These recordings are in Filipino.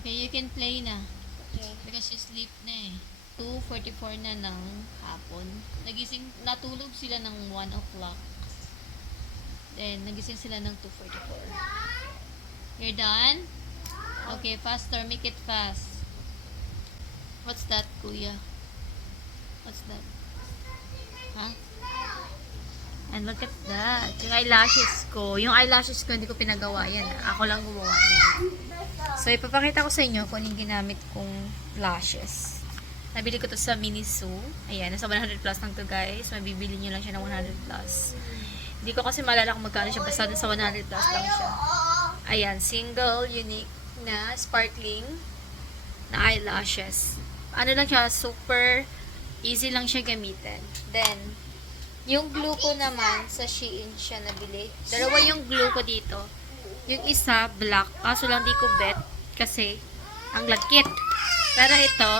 Okay, you can play na. Okay. Because you sleep na eh. 2:44 na ng hapon. Natulog sila ng 1 o'clock. Then, nagising sila ng 2:44. You're done? Okay, faster. Make it fast. What's that, kuya? What's that? Huh? And look at that. Yung eyelashes ko. Yung eyelashes ko, hindi ko pinagawa yan. Ako lang gumawa yan. So, ipapakita ko sa inyo kung anong ginamit kong lashes. Nabili ko to sa Miniso. Ayan, nasa 100 plus lang to guys. Mabibili nyo lang siya ng 100 plus. Hindi ko kasi malala kung magkano siya. Basta sa 100 plus lang siya. Ayan, single, unique na sparkling na eyelashes. Ano lang siya, super easy lang siya gamitin. Then, yung glue ko naman, sa Shein siya nabili. Dalawa yung glue ko dito. Yung isa, black. Kaso lang di ko bet. Kasi, ang lagkit. Pero ito,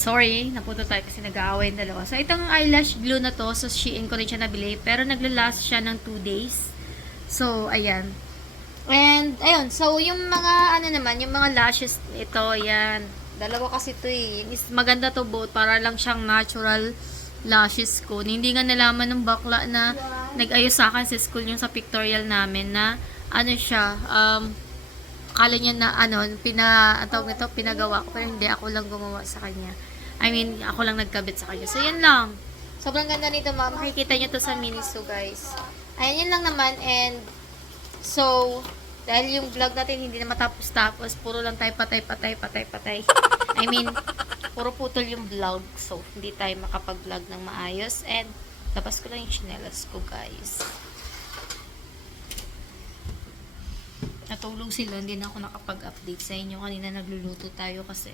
sorry, napunta tayo kasi nag-aaway yung dalawa. So, itong eyelash glue na to, sa Shein ko rin siya nabili. Pero naglalast siya ng 2 days. So, ayan. And, ayun. So, yung mga, ano naman, yung mga lashes, ito, ayan. Dalawa kasi ito eh. Maganda to both. Para lang siyang natural lashes ko. Hindi nga nalaman ng bakla na nag-ayos sa akin sa school yung sa pictorial namin na, ano siya, akala niya na pinagawa ko, pero hindi, ako lang gumawa sa kanya. I mean, ako lang nagkabit sa kanya. So, yan lang. Sobrang ganda nito, ma'am. Makikita niyo to sa Miniso, guys. Ayan, yan lang naman. And, so, dahil yung vlog natin hindi na matapos-tapos, puro lang tayo patay. I mean, puro putol yung vlog. So, hindi tayo makapag-vlog ng maayos. And, labas ko lang yung chinelas ko, guys. Natulog sila, hindi na ako nakapag-update sa inyo. Kanina nagluluto tayo kasi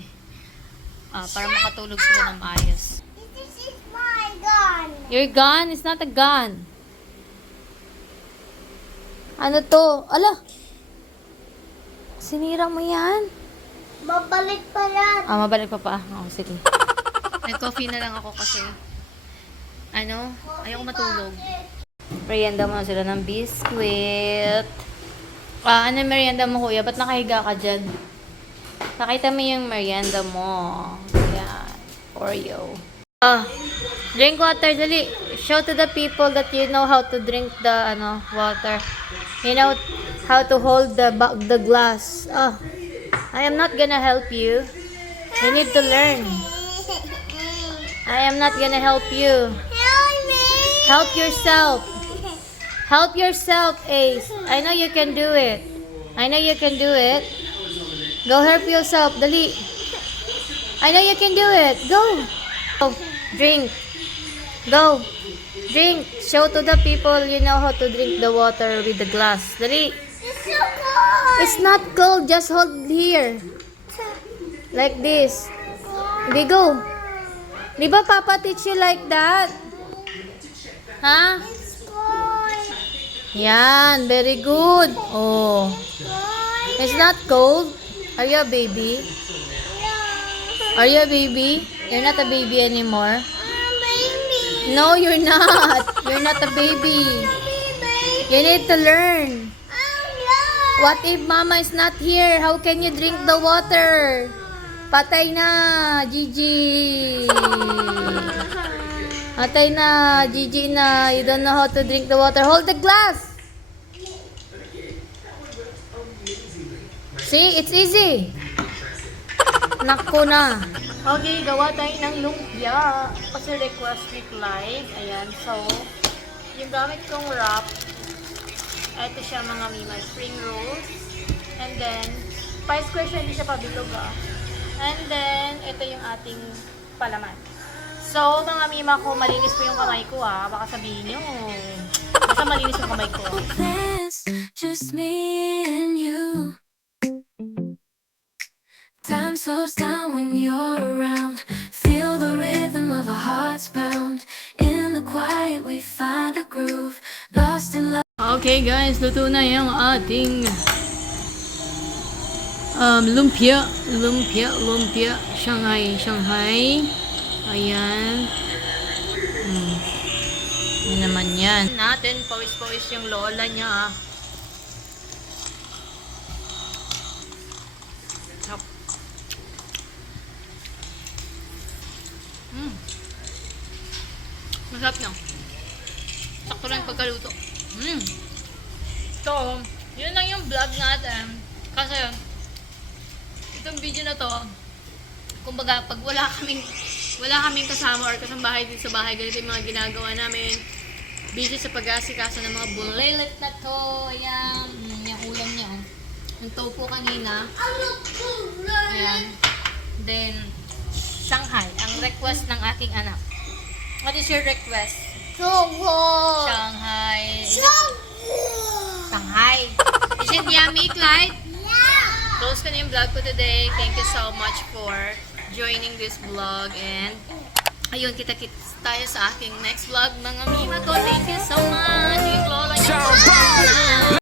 para makatulog sila ng maayos. This is my gun. Your gun? It's not a gun. Ano to? Ala! Sinira mo yan? Babalik pa yan. Mabalik pa pa. Oo, sige. Nag-coffee na lang ako kasi ayoko matulog. Merienda mo sila ng biscuit. Ano merienda mo, kuya? Ba't nakahiga ka dyan? Nakita mo yung merienda mo. Yan. Oreo. Drink water, dali. Show to the people that you know how to drink the water. You know how to hold the glass. I am not gonna help you. You need to learn. I am not gonna help you. Help me. Help yourself. Help yourself, Ace. I know you can do it. I know you can do it. Go help yourself. Dali. I know you can do it. Go. Go. Drink. Go. Drink. Show to the people you know how to drink the water with the glass. Dali. It's so cold. It's not cold. Just hold here. Like this. Di go. Di ba Papa teach you like that? Ha? It's cold. Yan. Very good. Oh. Cold. It's not cold. Are you a baby? Are you a baby? You're not a baby anymore. Baby. No, you're not. You're not a baby. Baby. You need to learn. No. What if mama is not here? How can you drink the water? Patay na, Gigi. Patay na, Gigi na. You don't know how to drink the water. Hold the glass. See, it's easy. Naku na. Okay, gawa tayo ng lumpia. Kasi request ni Clyde. Ayan, so, yung gamit kong wrap, ito siya mga mima, spring rolls. And then, pa-square siya, hindi siya pabilog And then, ito yung ating palaman. So, mga mima ko, malinis po yung kamay ko Baka sabihin nyo, basta malinis yung kamay ko. It's just me and you. Time slows down when you're around. Feel the rhythm of our hearts pound. In the quiet we find a groove. Lost in love. Okay guys, luto na yung ating lumpia. Shanghai. Ayan. Yan naman yan. Natin, pawis-pawis yung lola niya Masarap niya. Sakto lang yung pagkaluto. So, yun lang yung vlog natin. Kasi, itong video na to, kumbaga, pag wala kaming kasama or kasambahay din sa bahay, ganito yung mga ginagawa namin. Busy sa pag-asikaso ng mga bulilit na to. Ayan, yung ulam niya. Oh. Yung tofu kanina. Ayan. Then, Shanghai, ang request ng aking anak. What is your request? Shanghai. Shanghai. Is it yummy, Clyde? Close ko na yung vlog ko today. Thank you so much for joining this vlog. And, ayun, kita-kits tayo sa aking next vlog, mga mima ko. Thank you so much. Yung lola niyo.